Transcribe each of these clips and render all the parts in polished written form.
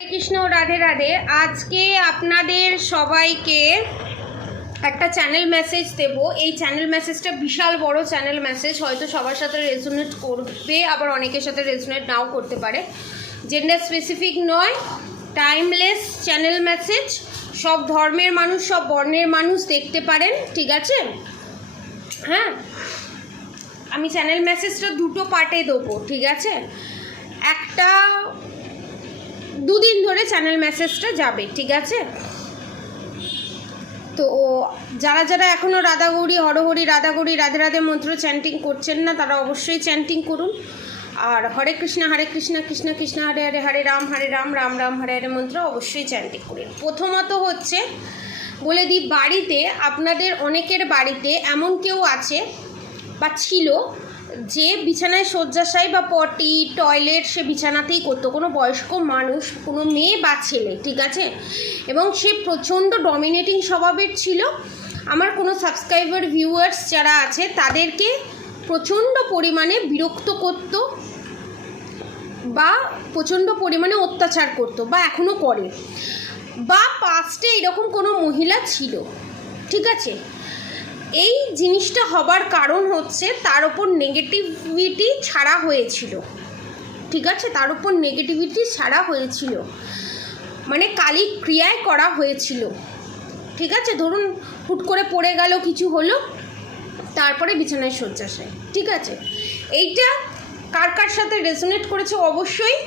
কৃষ্ণ রাধে রাধে। আজকে আপনাদের সবাইকে একটা চ্যানেল মেসেজ দেব। এই চ্যানেল মেসেজটা বিশাল বড় চ্যানেল মেসেজ, হয়তো সবার সাথে রেজোনেট করবে, আবার অনেকের সাথে রেজোনেট নাও করতে পারে। জেন্ডার স্পেসিফিক নয়, টাইমলেস চ্যানেল মেসেজ। সব ধর্মের মানুষ, সব বর্ণের মানুষ দেখতে পারেন, ঠিক আছে? হ্যাঁ, আমি চ্যানেল মেসেজটা দুটো পার্টে দেবো, ঠিক আছে? একটা দুদিন ধরে চ্যানেল মেসেজটা যাবে, ঠিক আছে? তো যারা যারা এখনও রাধাগৌরী হরহরি রাধাগৌরী রাধে রাধে মন্ত্র চ্যান্টিং করছেন না, তারা অবশ্যই চ্যান্টিং করুন। আর হরে কৃষ্ণ কৃষ্ণ কৃষ্ণ হরে হরে, হরে রাম রাম রাম হরে হরে মন্ত্র অবশ্যই চ্যান্টিং করুন। প্রথমত হচ্ছে বলে দিই, বাড়িতে আপনাদের অনেকের বাড়িতে এমন কেউ আছে বা ছিল যে বিছানায় শয্যাশায়ী বা পটি টয়লেট সে বিছানাতেই করতো, কোনো বয়স্ক মানুষ, কোনো মেয়ে বা ছেলে, ঠিক আছে? এবং সে প্রচণ্ড ডমিনেটিং স্বভাবের ছিল। আমার কোনো সাবস্ক্রাইবার ভিউয়ার্স যারা আছে তাদেরকে প্রচণ্ড পরিমাণে বিরক্ত করত বা প্রচণ্ড পরিমাণে অত্যাচার করতো বা এখনও করে, বা পাস্টে এরকম কোনো মহিলা ছিল, ঠিক আছে? এই জিনিসটা হবার কারণ হচ্ছে তার ওপর নেগেটিভিটি ছাড়া হয়েছিল, ঠিক আছে? তার উপর নেগেটিভিটি ছাড়া হয়েছিল, মানে কালী ক্রিয়ায় করা হয়েছিল, ঠিক আছে? ধরুন হুট করে পড়ে গেল, কিছু হলো, তারপরে বিছানায় শয্যাশায়ী, ঠিক আছে? এইটা কার কার সাথে রেজোনেট করেছে অবশ্যই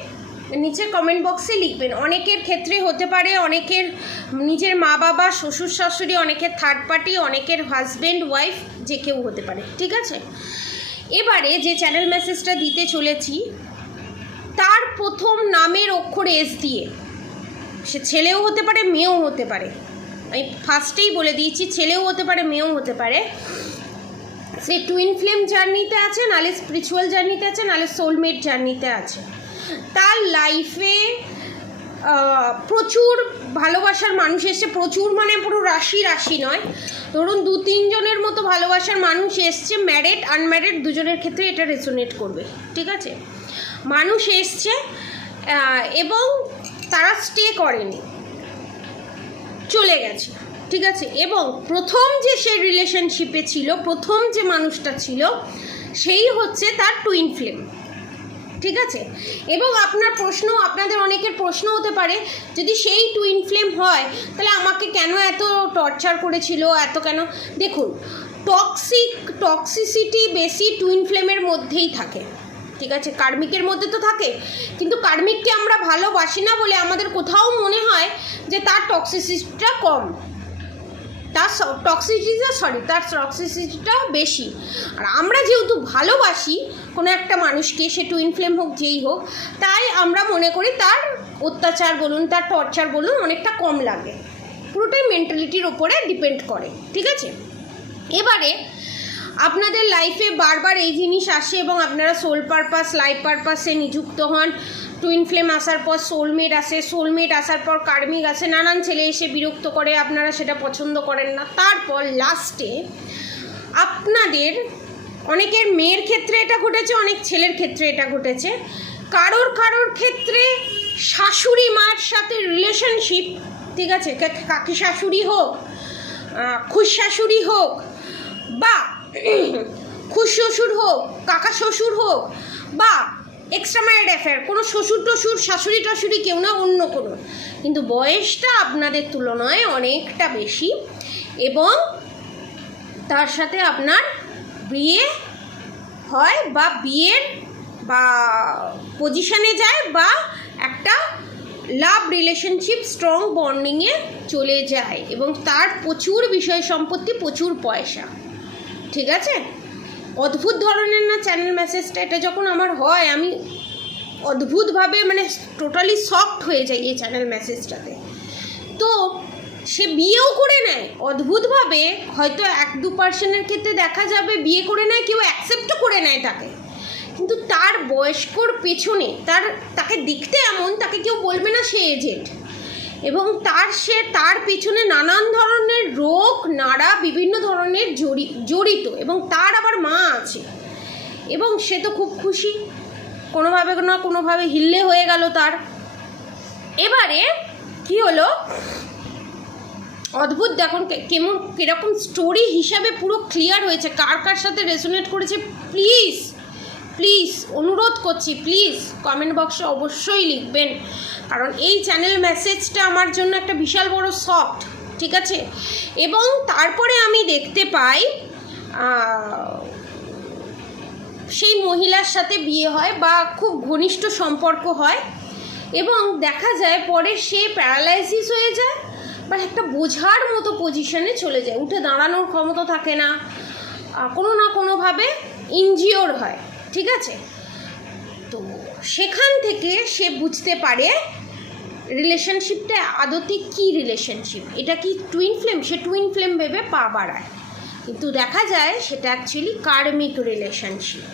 নিচের কমেন্ট বক্সে লিখবেন। অনেকের ক্ষেত্রে হতে পারে, অনেকের নিজের মা বাবা, শ্বশুর শাশুড়ি, অনেকের থার্ড পার্টি, অনেকের হাজব্যান্ড ওয়াইফ, যে কেউ হতে পারে, ঠিক আছে? এবারে যে চ্যানেল মেসেজটা দিতে চলেছি তার প্রথম নামের অক্ষর এস দিয়ে, সে ছেলেও হতে পারে মেয়েও হতে পারে, আমি ফার্স্টেই বলে দিয়েছি, ছেলেও হতে পারে মেয়েও হতে পারে। সে টুইন ফ্লেম জার্নিতে আছে, নাহলে স্পিরিচুয়াল জার্নিতে আছে, নাহলে সোলমেট জার্নিতে আছে। তার লাইফে প্রচুর ভালোবাসার মানুষ এসছে, প্রচুর মানে পুরো রাশি রাশি নয়, ধরুন 2-3 জনের মতো ভালোবাসার মানুষ এসছে, ম্যারিড আনম্যারিড দুজনের ক্ষেত্রে এটা রেজোনেট করবে, ঠিক আছে? মানুষ এসছে এবং তারা স্টে করেনি, চলে গেছে, ঠিক আছে? এবং প্রথম যে সে রিলেশনশিপে ছিল, প্রথম যে মানুষটা ছিল, সেই হচ্ছে তার টুইন ফ্লেম, ঠিক আছে? এবং আপনার প্রশ্ন, আপনাদের অনেকের প্রশ্ন হতে পারে, যদি সেই টুইন ফ্লেম হয় তাহলে আমাকে কেন এত টর্চার করেছিল, এত কেন? দেখুন, টক্সিসিটি বেশি টুইন ফ্লেমের মধ্যেই থাকে, ঠিক আছে? কার্মিকের মধ্যে তো থাকে, কিন্তু কার্মিককে আমরা ভালোবাসি না বলে আমাদের কোথাও মনে হয় যে তার টক্সিসিটিটা কম, তার টক্সিসিটিটা বেশি। আর আমরা যেহেতু ভালোবাসি কোনো একটা মানুষকে, সে টুইন ফ্লেম হোক যেই হোক, তাই আমরা মনে করি তার অত্যাচার বলুন, তার টর্চার বলুন, অনেকটা কম লাগে। পুরোটাই মেন্টালিটির ওপরে ডিপেন্ড করে, ঠিক আছে? এবারে আপনাদের লাইফে বারবার এই জিনিস আসে এবং আপনারা সোল পারপাস, লাইফ পারপাসে নিযুক্ত হন। টুইন ফ্লেম আসার পর সোলমেট আসে, সোলমেট আসার পর কার্মিক আসে, নানান ছেলে এসে বিরক্ত করে, আপনারা সেটা পছন্দ করেন না। তারপর লাস্টে আপনাদের অনেকের মেয়ের ক্ষেত্রে এটা ঘটেছে, অনেক ছেলের ক্ষেত্রে এটা ঘটেছে, কারোর ক্ষেত্রে শাশুড়ি মার সাথে রিলেশনশিপ, ঠিক আছে? কাকি শাশুড়ি হোক, খুশ শাশুড়ি হোক, বা খুশ শ্বশুর হোক, কাকা শ্বশুর হোক, বা এক্সট্রা ম্যারিড অ্যাফেয়ার, কোনো শ্বশুর টশুর, শাশুড়ি টাশুড়ি কেউ না, অন্য কোনো, কিন্তু বয়সটা আপনাদের তুলনায় অনেকটা বেশি, এবং তার সাথে আপনার বিয়ে হয় বা বিয়ের বা পজিশনে যায় বা একটা লাভ রিলেশনশিপ স্ট্রং বন্ডিংয়ে চলে যায়, এবং তার প্রচুর বিষয় সম্পত্তি, প্রচুর পয়সা, ঠিক আছে? অদ্ভুত ধরনের না চ্যানেল মেসেজটা, এটা যখন আমার হয় আমি অদ্ভুতভাবে মানে টোটালি শকড হয়ে যাই এই চ্যানেল মেসেজটাতে। তো সে বিয়েও করে নেয় অদ্ভুতভাবে, হয়তো 1-2% ক্ষেত্রে দেখা যাবে বিয়ে করে নেয়, কেউ অ্যাকসেপ্টও করে নেয় তাকে, কিন্তু তার বয়স্কর পেছনে তাকে দেখতে এমন, তাকে কেউ বলবে না সে এজেন্ট, এবং তার পিছনে নানান ধরনের রোগ নাড়া বিভিন্ন ধরনের জড়িত, এবং তার আবার মা আছে, এবং সে তো খুব খুশি, কোনোভাবে না কোনোভাবে হিল্লে হয়ে গেল তার, এবারে কি হলো, অদ্ভুত দেখুন কেমন কীরকম স্টোরি হিসাবে পুরো ক্লিয়ার হয়েছে, কার কার সাথে রেজোনেট করেছে প্লিজ প্লিজ অনুরোধ করছি, প্লিজ কমেন্ট বক্সে অবশ্যই লিখবেন, কারণ এই চ্যানেল মেসেজটা আমার জন্য একটা বিশাল বড় সফট, ঠিক আছে। এবং তারপরে আমি দেখতে পাই সেই মহিলার সাথে বিয়ে হয় বা খুব ঘনিষ্ঠ সম্পর্ক হয়, এবং দেখা যায় পরে সে প্যারালাইসিস হয়ে যায় বা একটা বোঝার মতো পজিশনে চলে যায়, উঠে দাঁড়ানোর ক্ষমতা থাকে না, কোনো না কোনোভাবে ইনজিওর হয়, ঠিক আছে। তো সেখান থেকে সে বুঝতে পারে রিলেশনশিপটা আদতে কী রিলেশনশিপ, এটা কি টুইন ফ্লেম, সে টুইন ফ্লেম ভেবে পা বাড়ায়, কিন্তু দেখা যায় সেটা অ্যাকচুয়ালি কার্মিক রিলেশনশিপ,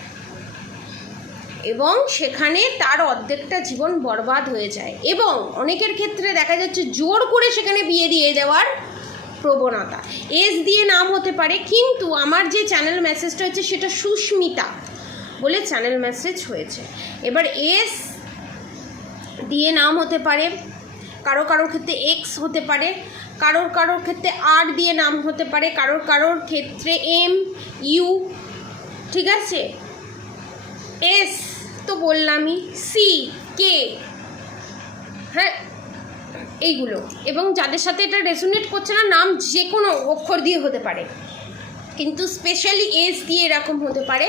এবং সেখানে তার অর্ধেকটা জীবন বরবাদ হয়ে যায়, এবং অনেকের ক্ষেত্রে দেখা যাচ্ছে জোর করে সেখানে বিয়ে দিয়ে দেওয়ার প্রবণতা। এস দিয়ে নাম হতে পারে, কিন্তু আমার যে চ্যানেল মেসেজটা হচ্ছে সেটা সুস্মিতা বলে চ্যানেল মেসেজ হয়েছে। এবার এস দিয়ে নাম হতে পারে, কারো কারোর ক্ষেত্রে এক্স হতে পারে, কারোর কারোর ক্ষেত্রে আর দিয়ে নাম হতে পারে, কারোর কারোর ক্ষেত্রে এম ইউ, ঠিক আছে। এস তো বললামই, সি কে, হ্যাঁ এইগুলো, এবং যাদের সাথে এটা রেজোনেট করছে না নাম যে কোনো অক্ষর দিয়ে হতে পারে, কিন্তু স্পেশালি এস দিয়ে এরকম হতে পারে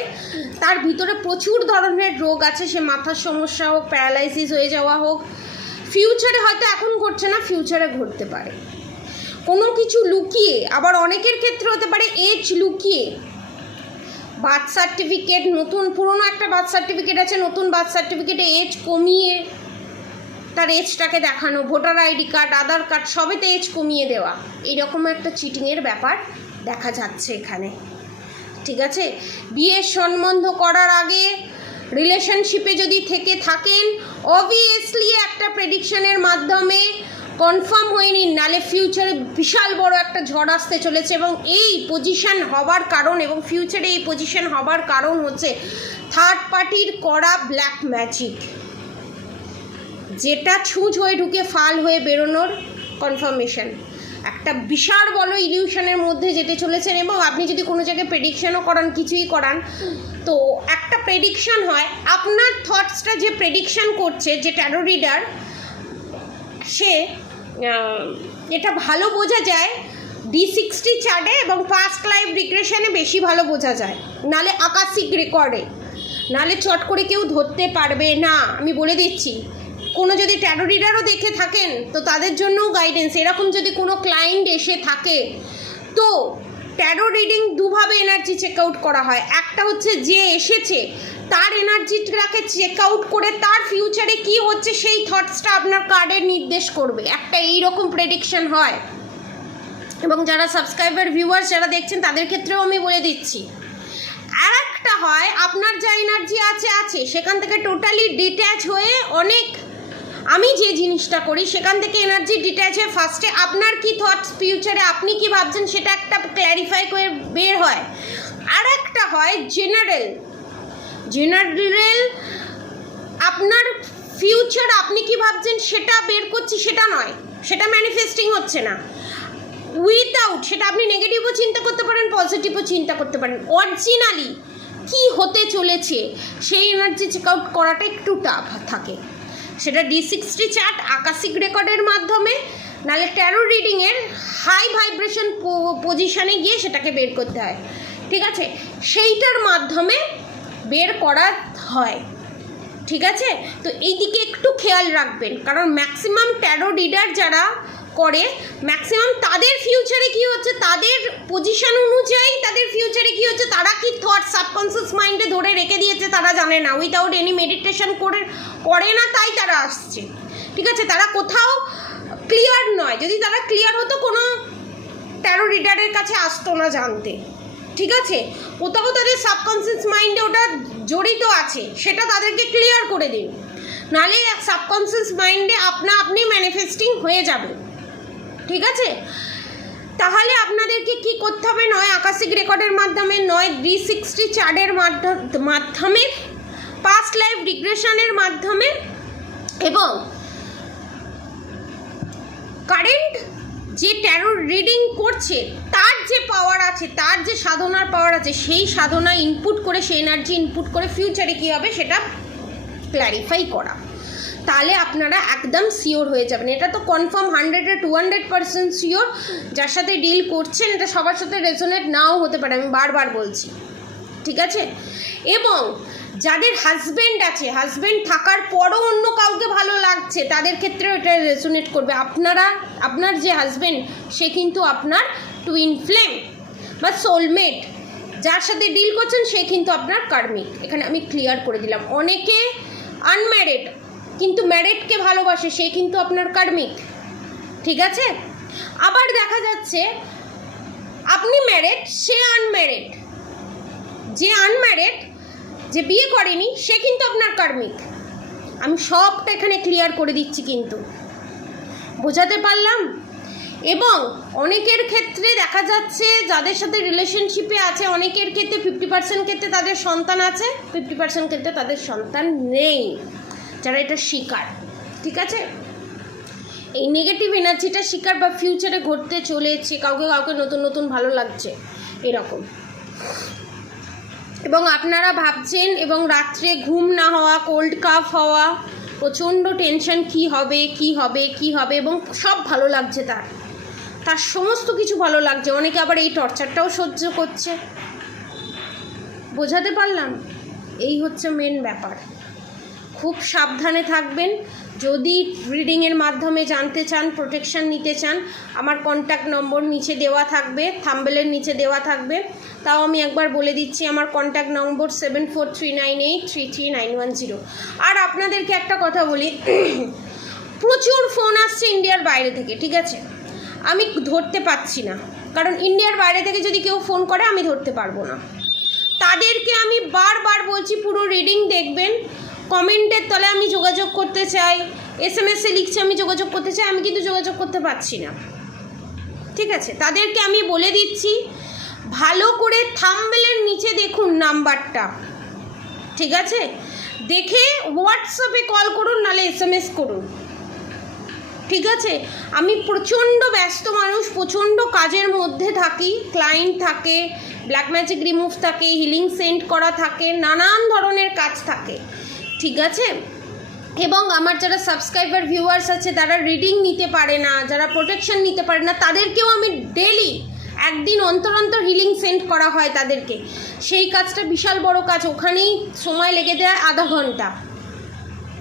তার ভিতরে প্রচুর ধরনের রোগ আছে, সে মাথার সমস্যা হোক, প্যারালাইসিস হয়ে যাওয়া হোক, ফিউচারে হয়তো এখন ঘটছে না, ফিউচারে ঘটতে পারে কোনো কিছু লুকিয়ে, আবার অনেকের ক্ষেত্রে হতে পারে এজ লুকিয়ে, বার্থ সার্টিফিকেট নতুন, পুরনো একটা বার্থ সার্টিফিকেট আছে, নতুন বার্থ সার্টিফিকেটে এজ কমিয়ে তার এজটাকে দেখানো, ভোটার আইডি কার্ড, আধার কার্ড সবেতে এজ কমিয়ে দেওয়া, এইরকম একটা চিটিংয়ের ব্যাপার দেখা যাচ্ছে এখানে, ঠিক আছে। বিয়ের সম্বন্ধ করার আগে রিলেশনশিপে যদি থেকে থাকেন, অবভিয়াসলি একটা প্রেডিকশনের মাধ্যমে কনফার্ম হয়ে নিন, নালে ফিউচারে বিশাল বড় একটা ঝড় আসতে চলেছে, এবং এই পজিশন হবার কারণ, এবং ফিউচারে এই পজিশন হবার কারণ হচ্ছে থার্ড পার্টির করা ব্ল্যাক ম্যাজিক, যেটা ছুঁচ হয়ে ঢুকে ফাল হয়ে বেরোনোর কনফার্মেশন, একটা বিশাল বড় ইলিউশনের মধ্যে যেতে চলেছেন। এবং আপনি যদি কোনো জায়গায় প্রেডিকশনও করান, কিছুই করান, তো একটা প্রেডিকশন হয়, আপনার থটসটা যে প্রেডিকশন করছে, যে ট্যারো রিডার, সে এটা ভালো বোঝা যায় D60 চার্টে এবং পাস্ট লাইফ রিগ্রেশনে বেশি ভালো বোঝা যায়, নালে আকাশিক রেকর্ডে, নালে চট করে কেউ ধরতে পারবে না, আমি বলে দিচ্ছি। কোনো যদি ট্যারো রিডারও দেখে থাকেন তো তাদের জন্যও গাইডেন্স, এরকম যদি কোনো ক্লায়েন্ট এসে থাকে, তো ট্যারো রিডিং দুভাবে এনার্জি চেক আউট করা হয়, একটা হচ্ছে যে এসেছে তার এনার্জিটাকে চেক আউট করে তার ফিউচারে কি হচ্ছে সেই থটসটা আপনার কার্ডের নির্দেশ করবে, একটা এইরকম প্রেডিকশন হয়। এবং যারা সাবস্ক্রাইবার ভিউয়ার্স যারা দেখছেন তাদের ক্ষেত্রেও আমি বলে দিচ্ছি। আর একটা হয় আপনার যা এনার্জি আছে সেখান থেকে টোটালি ডিট্যাচ হয়ে, অনেক আমি যে জিনিসটা করি সেখান থেকে এনার্জি ডিট্যাচ হয়ে ফার্স্টে আপনার কি থটস, ফিউচারে আপনি কি ভাবছেন সেটা একটা ক্ল্যারিফাই করে বের হয়। আর একটা হয় জেনারেল, আপনার ফিউচার আপনি কি ভাবছেন সেটা বের করছি, সেটা নয়, সেটা ম্যানিফেস্টিং হচ্ছে না, উইদাউট সেটা আপনি নেগেটিভও চিন্তা করতে পারেন, পজিটিভও চিন্তা করতে পারেন, অরিজিনালি কি হতে চলেছে সেই এনার্জি চেক আউট করাটা একটু টাফ থাকে, সেটা D60 চার্ট আকাশিক রেকর্ডের মাধ্যমে, নালে ট্যারো রিডিংয়ের হাই ভাইব্রেশন পজিশনে গিয়ে সেটাকে বের করতে হয়, ঠিক আছে, সেইটার মাধ্যমে বের করা হয়, ঠিক আছে। তো এই দিকে একটু খেয়াল রাখবেন, কারণ ম্যাক্সিমাম ট্যারো রিডার যারা করে, ম্যাক্সিমাম তাদের ফিউচারে কি হচ্ছে, তাদের পজিশন অনুযায়ী তাদের ফিউচারে কি হচ্ছে, তারা কি থট সাবকনসিয়াস মাইন্ডে ধরে রেখে দিয়েছে তারা জানে না, উইদাউট এনি মেডিটেশন করে না, তাই তারা আসছে, ঠিক আছে। তারা কোথাও ক্লিয়ার নয়, যদি তারা ক্লিয়ার হতো কোনো ট্যারো রিডারের কাছে আসতো না জানতে, ঠিক আছে। কোথাও তাদের সাবকনসিয়াস মাইন্ডে ওটা জড়িত আছে, সেটা তাদেরকে ক্লিয়ার করে দিন, নাহলে সাবকনসিয়াস মাইন্ডে আপনি ম্যানিফেস্টিং হয়ে যাবে, ঠিক আছে। তাহলে আপনাদেরকে কি করতে হবে, নয় আকাশিক রেকর্ডের মাধ্যমে, নয় D60 চার্টের মাধ্যমে, পাস্ট লাইফ রিগ্রেশনের মাধ্যমে, এবং কারেন্ট যে ট্যারো রিডিং করছে তার যে পাওয়ার আছে, তার যে সাধনার পাওয়ার আছে, সেই সাধনা ইনপুট করে, সেই এনার্জি ইনপুট করে ফিউচারে কী হবে সেটা ক্ল্যারিফাই করা। তাহলে আপনারা একদম শিওর হয়ে যাবেন। এটা তো কনফার্ম 100-200% শিওর। যার সাথে ডিল করছেন এটা সবার সাথে রেজোনেট নাও হতে পারে, আমি বারবার বলছি, ঠিক আছে। এবং যাদের হাজব্যান্ড আছে, হাজব্যান্ড থাকার পরও অন্য কাউকে ভালো লাগছে, তাদের ক্ষেত্রেও এটা রেজোনেট করবে। আপনার যে হাজব্যান্ড সে কিন্তু আপনার টুইন ফ্লেম বা সোলমেট, যার সাথে ডিল করছেন সে কিন্তু আপনার কার্মিক। এখানে আমি ক্লিয়ার করে দিলাম। অনেকে আনম্যারিড কিন্তু ম্যারিডকে ভালোবাসে, সে কিন্তু আপনার কার্মিক, ঠিক আছে। আবার দেখা যাচ্ছে আপনি ম্যারিড, সে আনম্যারিড, যে আনম্যারিড, যে বিয়ে করেনি, সে কিন্তু আপনার কার্মিক। আমি সবটা এখানে ক্লিয়ার করে দিচ্ছি, কিন্তু বোঝাতে পারলাম। এবং অনেকের ক্ষেত্রে দেখা যাচ্ছে যাদের সাথে রিলেশনশিপে আছে, অনেকের ক্ষেত্রে 50% ক্ষেত্রে তাদের সন্তান আছে, 50% ক্ষেত্রে তাদের সন্তান নেই, যারা এটা শিকার, ঠিক আছে। এই নেগেটিভ এনার্জিটা শিকার বা ফিউচারে ঘটতে চলেছে, কাউকে কাউকে নতুন নতুন ভালো লাগছে এরকম। এবং আপনারা ভাবছেন, এবং রাত্রে ঘুম না হওয়া, কোল্ড কাফ হওয়া, প্রচণ্ড টেনশন, কি হবে কি হবে কি হবে, এবং সব ভালো লাগছে, তার সমস্ত কিছু ভালো লাগছে। অনেকে আবার এই টর্চারটাও সহ্য করছে। বোঝাতে পারলাম? এই হচ্ছে মেন ব্যাপার। খুব সাবধানে থাকবেন। যদি রিডিংয়ের মাধ্যমে জানতে চান, প্রোটেকশান নিতে চান, আমার কন্ট্যাক্ট নম্বর নিচে দেওয়া থাকবে, থাম্বনেলের নিচে দেওয়া থাকবে। তাও আমি একবার বলে দিচ্ছি, আমার কন্ট্যাক্ট নম্বর 7439833910। আর আপনাদেরকে একটা কথা বলি, প্রচুর ফোন আসছে ইন্ডিয়ার বাইরে থেকে, ঠিক আছে। আমি ধরতে পারছি না, কারণ ইন্ডিয়ার বাইরে থেকে যদি কেউ ফোন করে আমি ধরতে পারবো না। তাদেরকে আমি বারবার বলছি পুরো রিডিং দেখবেন, কমেন্টের তলে আমি যোগাযোগ করতে চাই, SMS-এ লিখছে আমি যোগাযোগ করতে চাই, আমি কিন্তু যোগাযোগ করতে পারছি না, ঠিক আছে। তাদেরকে আমি বলে দিচ্ছি, ভালো করে থাম্বনেলের নিচে দেখুন নাম্বারটা, ঠিক আছে। দেখে হোয়াটসঅ্যাপে কল করুন, নাহলে SMS করুন, ঠিক আছে। আমি প্রচণ্ড ব্যস্ত মানুষ, প্রচণ্ড কাজের মধ্যে থাকি, ক্লায়েন্ট থাকে, ব্ল্যাক ম্যাজিক রিমুভ থাকে, হিলিং সেন্ড করা থাকে, নানান ধরনের কাজ থাকে, ঠিক আছে। এবং আমার যারা সাবস্ক্রাইবার ভিউয়ার্স আছে, তারা রিডিং নিতে পারে না, যারা প্রোটেকশন নিতে পারে না, তাদেরকেও আমি ডেলি একদিন অন্তর অন্তর হিলিং সেন্ড করা হয় তাদেরকে। সেই কাজটা বিশাল বড় কাজ, ওখানেই সময় লেগে যায় আধা ঘন্টা,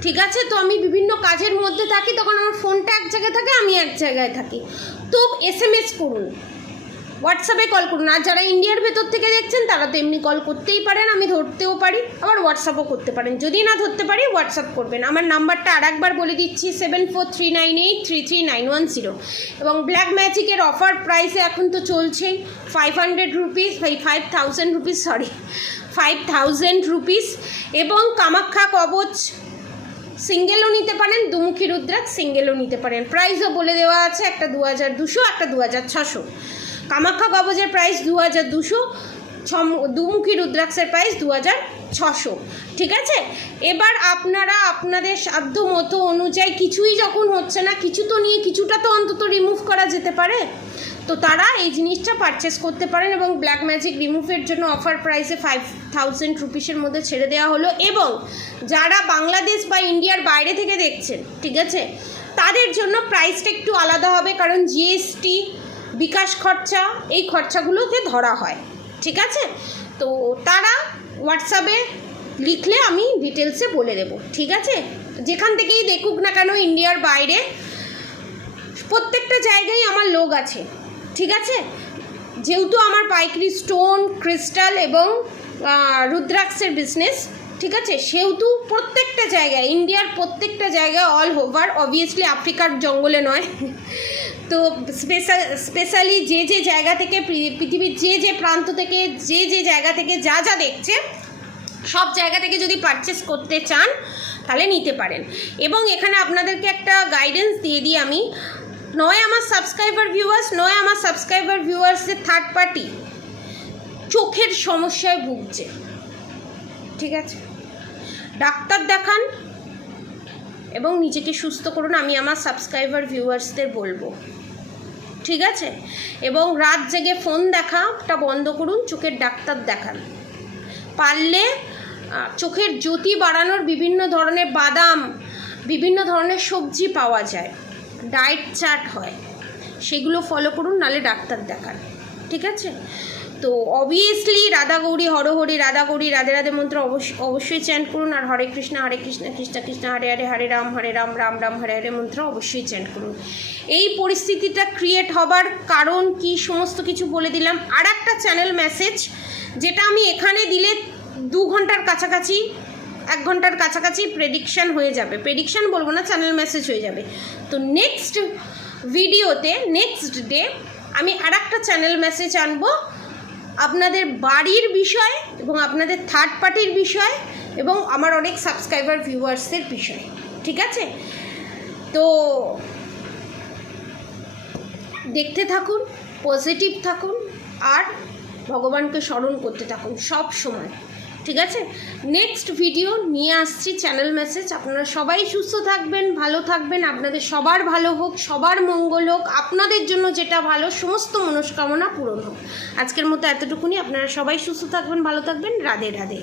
ঠিক আছে। তো আমি বিভিন্ন কাজের মধ্যে থাকি, তখন আমার ফোনটা এক জায়গায় থাকে, আমি এক জায়গায় থাকি। তো SMS করুন, হোয়াটসঅ্যাপে কল করুন। আর যারা ইন্ডিয়ার ভেতর থেকে দেখছেন তারা তো এমনি কল করতেই পারেন, আমি ধরতেও পারি, আবার হোয়াটসঅ্যাপও করতে পারেন। যদি না ধরতে পারি হোয়াটসঅ্যাপ করবেন। আমার নাম্বারটা আর একবার বলে দিচ্ছি, 7439833910। এবং ব্ল্যাক ম্যাজিকের অফার প্রাইসে এখন তো চলছেই 500 রুপিস, 5000 রুপিস, সরি 5000 রুপিস। এবং কামাখ্যা কবচ সিঙ্গেলও নিতে পারেন, দুমুখী রুদ্রাক্ষ সিঙ্গেলও নিতে পারেন। প্রাইসও বলে দেওয়া আছে, একটা 2200, একটা 2600। কামাখ্যা কবচের প্রাইস 2200, দুমুখী রুদ্রাক্ষের প্রাইস 2600, ঠিক আছে। এবার আপনারা আপনাদের সাধ্য মতো অনুযায়ী, কিছুই যখন হচ্ছে না, কিছু তো নিয়ে কিছুটা তো অন্তত রিমুভ করা যেতে পারে, তো তারা এই জিনিসটা পারচেস করতে পারেন। এবং ব্ল্যাক ম্যাজিক রিমুভের জন্য অফার প্রাইসে 5000 রুপিসের মধ্যে ছেড়ে দেওয়া হলো। এবং যারা বাংলাদেশ বা ইন্ডিয়ার বাইরে থেকে দেখছেন, ঠিক আছে, তাদের জন্য প্রাইসটা একটু আলাদা হবে, কারণ GST, বিকাশ খরচা, এই খরচাগুলোকে ধরা হয়, ঠিক আছে। তো তারা হোয়াটসঅ্যাপে লিখলে আমি ডিটেলসে বলে দেব, ঠিক আছে। যেখান থেকেই দেখুক না কেন ইন্ডিয়ার বাইরে, প্রত্যেকটা জায়গায় আমার লোক আছে, ঠিক আছে। যেহেতু আমার পাইকারি স্টোন, ক্রিস্টাল এবং রুদ্রাক্ষের বিজনেস, ঠিক আছে, সেহেতু প্রত্যেকটা জায়গায়, ইন্ডিয়ার প্রত্যেকটা জায়গায়, অল ওভার, অবভিয়াসলি আফ্রিকার জঙ্গলে নয়। তো স্পেশালি যে যে জায়গা থেকে, পৃথিবীর যে যে প্রান্ত থেকে, যে যে জায়গা থেকে যা যা দেখছে, সব জায়গা থেকে যদি পারচেস করতে চান তাহলে নিতে পারেন। এবং এখানে আপনাদেরকে একটা গাইডেন্স দিয়ে দিই আমি, নয় আমার সাবস্ক্রাইবার ভিউয়ার্সের থার্ড পার্টি চোখের সমস্যায় ভুগছে, ঠিক আছে, ডাক্তার দেখান, এবং নিজেকে সুস্থ করুন, আমি আমার সাবস্ক্রাইবার ভিউয়ার্সদের বলবো, ঠিক আছে? এবং রাত জেগে ফোন দেখাটা বন্ধ করুন, চোখের ডাক্তার দেখান। পারলে চোখের জ্যোতি বাড়ানোর বিভিন্ন ধরনের বাদাম, বিভিন্ন ধরনের সবজি পাওয়া যায়, ডায়েট চার্ট হয়, সেগুলো ফলো করুন, নালে ডাক্তার দেখান, ঠিক আছে? তো অবভিয়াসলি রাধা গৌরী হরহরি, রাধা গৌরী রাধে রাধে মন্ত্র অবশ্যই চ্যান্ট করুন, আর হরে কৃষ্ণ কৃষ্ণ কৃষ্ণ হরে হরে, হরে রাম রাম রাম হরে হরে মন্ত্র অবশ্যই চ্যান্ট করুন। এই পরিস্থিতিটা ক্রিয়েট হবার কারণ কি সমস্ত কিছু বলে দিলাম। আর একটা চ্যানেল মেসেজ যেটা আমি এখানে দিলে 2 ঘন্টার কাছাকাছি, 1 ঘন্টার কাছাকাছি প্রেডিকশান হয়ে যাবে, প্রেডিকশান বলবো না, চ্যানেল মেসেজ হয়ে যাবে। তো নেক্সট ভিডিওতে, নেক্সট ডে আমি আর একটা চ্যানেল মেসেজ আনবো আপনাদের বাড়ির বিষয় এবং আপনাদের থার্ড পার্টির বিষয় এবং আমার অনেক সাবস্ক্রাইবার ভিউয়ার্সদের বিষয়, ঠিক আছে? তো দেখতে থাকুন, পজিটিভ থাকুন, আর ভগবানকে স্মরণ করতে থাকুন সব সময়, ঠিক আছে? নেক্সট ভিডিও নিয়ে আসছি চ্যানেল মেসেজ। আপনারা সবাই সুস্থ থাকবেন, ভালো থাকবেন, আপনাদের সবার ভালো হোক, সবার মঙ্গল হোক, আপনাদের জন্য যেটা ভালো সমস্ত মনস্কামনা পূরণ হোক। আজকের মতো এতটুকুনি। আপনারা সবাই সুস্থ থাকবেন, ভালো থাকবেন। রাধে রাধে।